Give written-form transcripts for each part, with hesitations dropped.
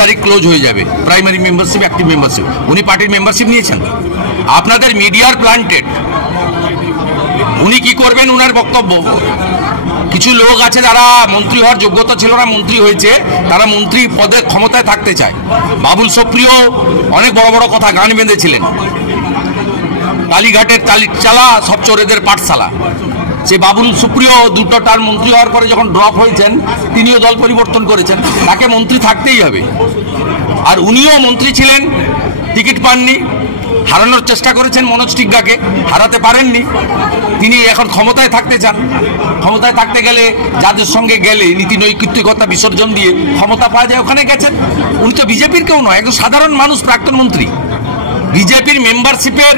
তারিখ ক্লোজ হয়ে যাবে প্রাইমারি মেম্বারশিপ, অ্যাক্টিভ মেম্বারশিপ। উনি পার্টির মেম্বারশিপ নিয়েছেন। আপনাদের মিডিয়ার প্ল্যান্টেড। উনি কি করবেন উনার বক্তব্য। কিছু লোক আছে যারা মন্ত্রী হওয়ার যোগ্যতা ছিল না, মন্ত্রী হয়েছে, তারা মন্ত্রী পদে ক্ষমতায় থাকতে চায়। বাবুল সুপ্রিয় অনেক বড় বড় কথা গান বেঁধেছিলেন, কালীঘাটের চালা সব চোরেদের পাঠশালা। সে বাবুল সুপ্রিয় দুটো টার্ম মন্ত্রী হওয়ার পরে যখন ড্রপ হয়েছেন, তিনিও দল পরিবর্তন করেছেন। তাকে মন্ত্রী থাকতেই হবে। আর উনিও মন্ত্রী ছিলেন, টিকিট পাননি, হারানোর চেষ্টা করেছেন মনোজ টিগ্গাকে, হারাতে পারেননি। তিনি এখন ক্ষমতায় থাকতে চান। ক্ষমতায় থাকতে গেলে যাদের সঙ্গে গেলে নীতি নৈতিকতা বিসর্জন দিয়ে ক্ষমতা পাওয়া যায়, ওখানে গেছেন। উনি তো বিজেপির কেউ নয়, একজন সাধারণ মানুষ, প্রাক্তন মন্ত্রী। বিজেপির মেম্বারশিপের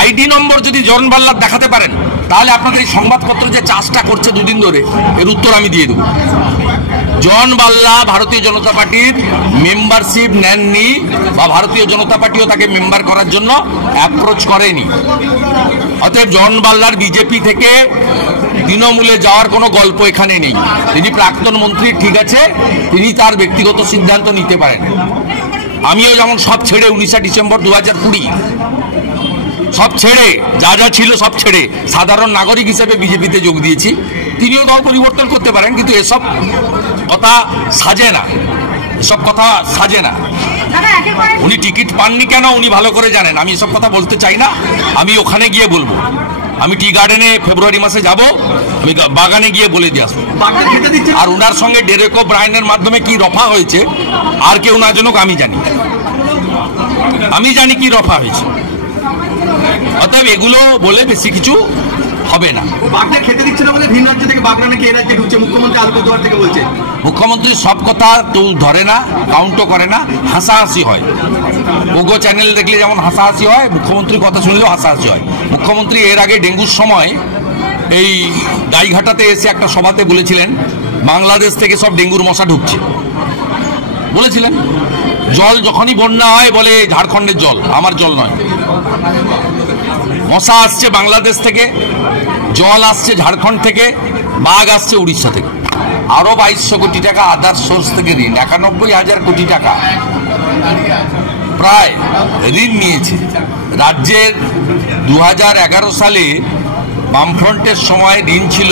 আইডি নম্বর যদি জন বাল্লার দেখাতে পারেন, তাহলে আপনাদের এই সংবাদপত্র যে চাষটা করছে দুদিন ধরে, এর উত্তর আমি দিয়ে দেব। জন বাল্লা ভারতীয় জনতা পার্টির মেম্বারশিপ নেননি, বা ভারতীয় জনতা পার্টিও তাকে মেম্বার করার জন্য অ্যাপ্রোচ করেনি। অতএব জন বাল্লার বিজেপি থেকে তৃণমূলে যাওয়ার কোনো গল্প এখানে নেই। তিনি প্রাক্তন মন্ত্রী, ঠিক আছে, তিনি তার ব্যক্তিগত সিদ্ধান্ত নিতে পারেন। আমিও যেমন সব ছেড়ে 19 ডিসেম্বর 2020 সব ছেড়ে, যা যা ছিল সব ছেড়ে সাধারণ নাগরিক হিসেবে বিজেপিতে যোগ দিয়েছি, তিনিও দল পরিবর্তন করতে পারেন। কিন্তু এসব কথা সাজে না, এসব কথা সাজে না। উনি টিকিট পাননি কেন উনি ভালো করে জানেন। আমি এসব কথা বলতে চাই না, আমি ওখানে গিয়ে বলবো। আমি টি গার্ডেনে ফেব্রুয়ারি মাসে যাব, আমি বাগানে গিয়ে বলে দিয়ে আসবো। আর ওনার সঙ্গে ডেরেক ব্রায়ানের মাধ্যমে কি রফা হয়েছে আর কেউ না জানুক, আমি জানি কি রফা হয়েছে। অতএব এগুলো বলে বেশি কিছু হবে না। খেতে দিচ্ছে না বলে ভিন রাজ্য থেকে বাগড়া নাকি এই রাজ্যে ঢুকছে, মুখ্যমন্ত্রী আলিপুরদুয়ার থেকে বলছে। মুখ্যমন্ত্রী সব কথা তো ধরে না, কাউন্টও করে না, হাসাহাসি হয়। ওগো চ্যানেল দেখলে যেমন হাসাহাসি হয়, মুখ্যমন্ত্রীর কথা শুনলেও হাসাহাসি হয়। মুখ্যমন্ত্রী এর আগে ডেঙ্গুর সময় এই গাইঘাটাতে এসে একটা সভাতে বলেছিলেন, বাংলাদেশ থেকে সব ডেঙ্গুর মশা ঢুকছে বলেছিলেন। জল যখনই বন্যা হয় বলে ঝাড়খণ্ডের জল, আমার জল নয়। মশা আসছে বাংলাদেশ থেকে, জল আসছে ঝাড়খণ্ড থেকে, বাঘ আসছে উড়িষ্যা থেকে। আরো 2200 কোটি টাকা আদার সোর্স থেকে ঋণ, 91,000 কোটি টাকা প্রায় ঋণ নিয়েছে রাজ্যের। 2011 সালে বামফ্রন্টের সময় ঋণ ছিল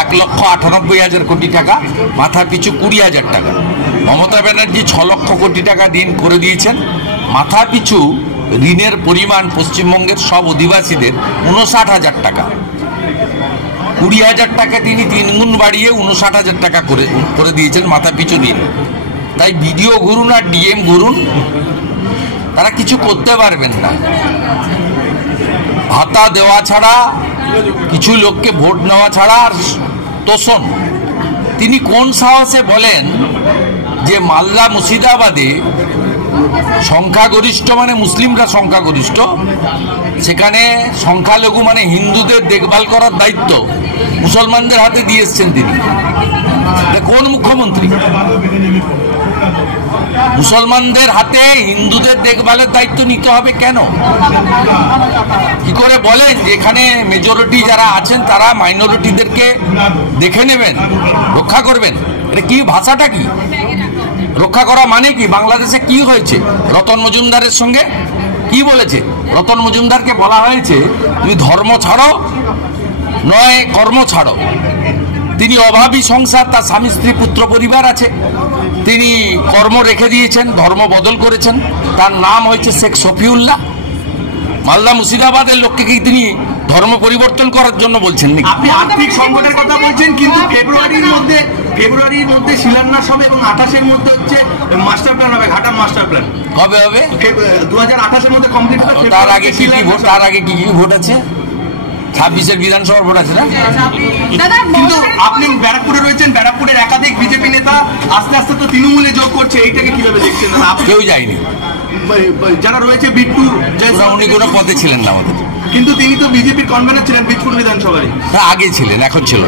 1,98,000 কোটি টাকা, মাথা পিছু 20,000 টাকা। মমতা ব্যানার্জি 6 লক্ষ কোটি টাকা ঋণ করে দিয়েছেন। মাথা পিছু ঋণের পরিমাণ পশ্চিমবঙ্গের সব অধিবাসীদের 59,000 টাকা। 20,000 টাকা তিনি 3 গুণ বাড়িয়ে 59,000 টাকা করে দিয়েছেন মাথা পিছু ঋণ। তাই বিডিও ঘুরুন আর ডিএম ঘুরুন, তারা কিছু করতে পারবেন না। ভাতা দেওয়া ছাড়া, কিছু লোককে ভোট নেওয়া ছাড়া আর তোষণ। তিনি কোন সাহসে বলেন যে মালদা মুর্শিদাবাদে সংখ্যাগরিষ্ঠ মানে মুসলিমরা সংখ্যাগরিষ্ঠ, সেখানে সংখ্যালঘু মানে হিন্দুদের দেখভাল করার দায়িত্ব মুসলমানদের হাতে দিয়ে এসছেন তিনি। কোন মুখ্যমন্ত্রী? মুসলমানদের হাতে হিন্দুদের দেখভালের দায়িত্ব নিতে হবে কেন? কি করে বলেন যে এখানে মেজরিটি যারা আছেন তারা মাইনরিটিদেরকে দেখে নেবেন, রক্ষা করবেন? এটা কি ভাষাটা? কি রক্ষা করা মানে কি? বাংলাদেশে কি হয়েছে? রতন মজুমদারের সঙ্গে কি বলেছে? রতন মজুমদারকে বলা হয়েছে তুমি ধর্ম ছাড়ো নয় কর্ম ছাড়ো। তিনি অভাবী সংসার, তার স্বামী স্ত্রী পুত্র পরিবার আছে, তিনি কর্ম রেখে দিয়েছেন, ধর্ম বদল করেছেন। তার নাম হয়েছে শেখ শফিউল্লাহ। মালদা মুর্শিদাবাদের লোককে কি তিনি ধর্ম পরিবর্তন করার জন্য বলছেন নাকি? আপনি আর্থিক সংকটের কথা বলছেন, কিন্তু ফেব্রুয়ারির মধ্যে শিলান্যাস হবে এবং 28-এর মধ্যে হচ্ছে মাস্টার প্ল্যান হবে, ঘাটার মাস্টার প্ল্যান কবে হবে? 2028-এর মধ্যে কমপ্লিট হবে। তার আগে কি ভোট? তার আগে কি ভোট আছে? 26-এর বিধানসভার ভোট আছে না? কিন্তু আপনি ব্যারাকপুরে রয়েছেন, ব্যারাকপুরের একাধিক বিজেপি নেতা আস্তে আস্তে তো তৃণমূলে যোগ করছে, এইটাকে কিভাবে দেখছেন? কেউ যায়নি, যারা রয়েছে বিট্টু, উনি কোনো পদে ছিলেন না আমাদের। কিন্তু তিনি তো বিজেপির কনভেনার ছিলেন বীজপুর বিধানসভায়। আগে ছিলেন, এখন ছিল।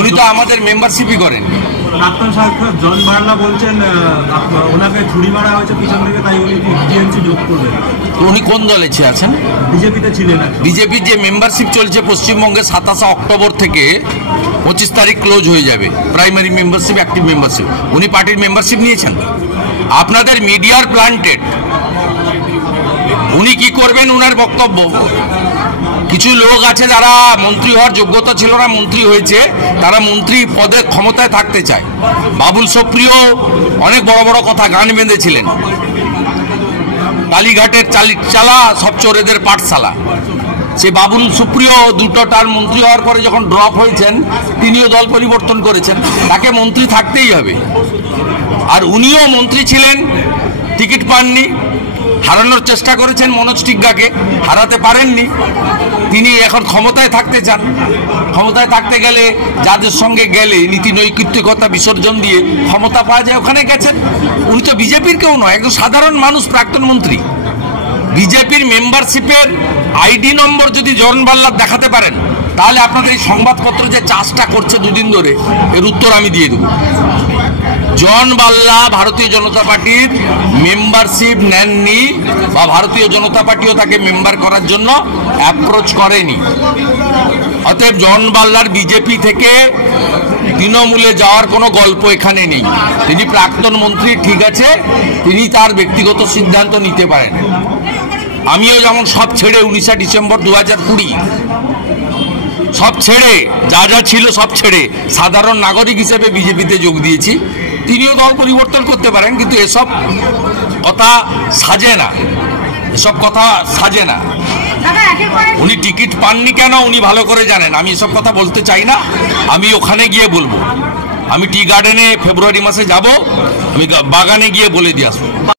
উনি তো আমাদের মেম্বারশিপই করেন। প্রাক্তন সাংসদ জন বার্লা বলছেন ওনাকে ছুরি মারা হয়েছে পিছন থেকে, তাই উনি টিএমসি যোগ করবেন। উনি কোন দলে আছেন? বিজেপিতে ছিলেন। বিজেপির যে মেম্বারশিপ চলছে পশ্চিমবঙ্গে 27 অক্টোবর থেকে 25 তারিখ ক্লোজ হয়ে যাবে। Primary membership, active membership. উনি পার্টির মেম্বারশিপ নিয়েছেন। আপনাদের মিডিয়ার প্ল্যান্টেড। উনি কি করবেন ওনার বক্তব্য। কিছু লোক আছে যারা মন্ত্রী হওয়ার যোগ্যতা ছিল না, মন্ত্রী হয়েছে, তারা মন্ত্রী পদে ক্ষমতায় থাকতে চায়। বাবুল সুপ্রিয় অনেক বড় বড় কথা গান বেঁধেছিলেন, কালীঘাটের চালা সব চোরেদের পাঠশালা। সে বাবুল সুপ্রিয় 2টো টার্ম মন্ত্রী হওয়ার পরে যখন ড্রপ হয়েছেন, তিনিও দল পরিবর্তন করেছেন, তাকে মন্ত্রী থাকতেই হবে। আর উনিও মন্ত্রী ছিলেন, টিকিট পাননি, হারানোর চেষ্টা করেছেন মনোজ টিগ্গাকে, হারাতে পারেননি। তিনি এখন ক্ষমতায় থাকতে চান। ক্ষমতায় থাকতে গেলে যাদের সঙ্গে গেলে নীতি নৈতিকতা বিসর্জন দিয়ে ক্ষমতা পাওয়া যায়, ওখানে গেছেন। উনি তো বিজেপির কেউ নয়, একজন সাধারণ মানুষ, প্রাক্তন মন্ত্রী। বিজেপির মেম্বারশিপের আইডি নম্বর যদি জন বাল্লার দেখাতে পারেন, তাহলে আপনাদের এই সংবাদপত্র যে চাষটা করছে দুদিন ধরে, এর উত্তর আমি দিয়ে দেব। জন বাল্লা ভারতীয় জনতা পার্টির মেম্বারশিপ নেননি, বা ভারতীয় জনতা পার্টিও তাকে মেম্বার করার জন্য অ্যাপ্রোচ করেনি। অতএব জন বাল্লার বিজেপি থেকে তৃণমূলে যাওয়ার কোনো গল্প এখানে নেই। তিনি প্রাক্তন মন্ত্রী, ঠিক আছে, তিনি তার ব্যক্তিগত সিদ্ধান্ত নিতে পারেন। আমিও যেমন সব ছেড়ে 19 ডিসেম্বর 2020 সব ছেড়ে, যা যা ছিল সব ছেড়ে সাধারণ নাগরিক হিসেবে বিজেপিতে যোগ দিয়েছি। তিনিও দল পরিবর্তন করতে পারেন, কিন্তু এসব কথা সাজে না, এসব কথা সাজে না। উনি টিকিট পাননি কেন উনি ভালো করে জানেন। আমি এসব কথা বলতে চাই না, আমি ওখানে গিয়ে বলবো। আমি টি গার্ডেনে ফেব্রুয়ারি মাসে যাব, আমি বাগানে গিয়ে বলে দিয়ে আসবো।